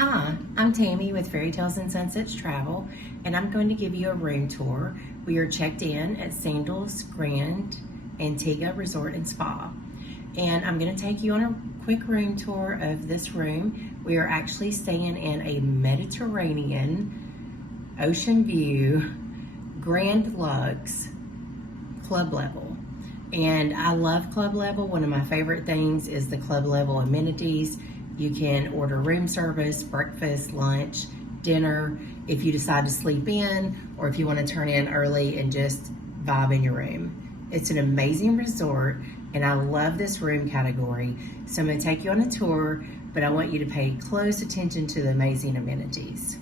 Hi, I'm Tammy with Fairy Tales and Sunsets Travel, and I'm going to give you a room tour. We are checked in at Sandals, Grande, Antigua Resort and Spa. And I'm going to take you on a quick room tour of this room. We are actually staying in a Mediterranean, ocean view, Grand Luxe club level. And I love club level. One of my favorite things is the club level amenities. You can order room service, breakfast, lunch, dinner, if you decide to sleep in, or if you want to turn in early and just vibe in your room. It's an amazing resort, and I love this room category. So I'm going to take you on a tour, but I want you to pay close attention to the amazing amenities.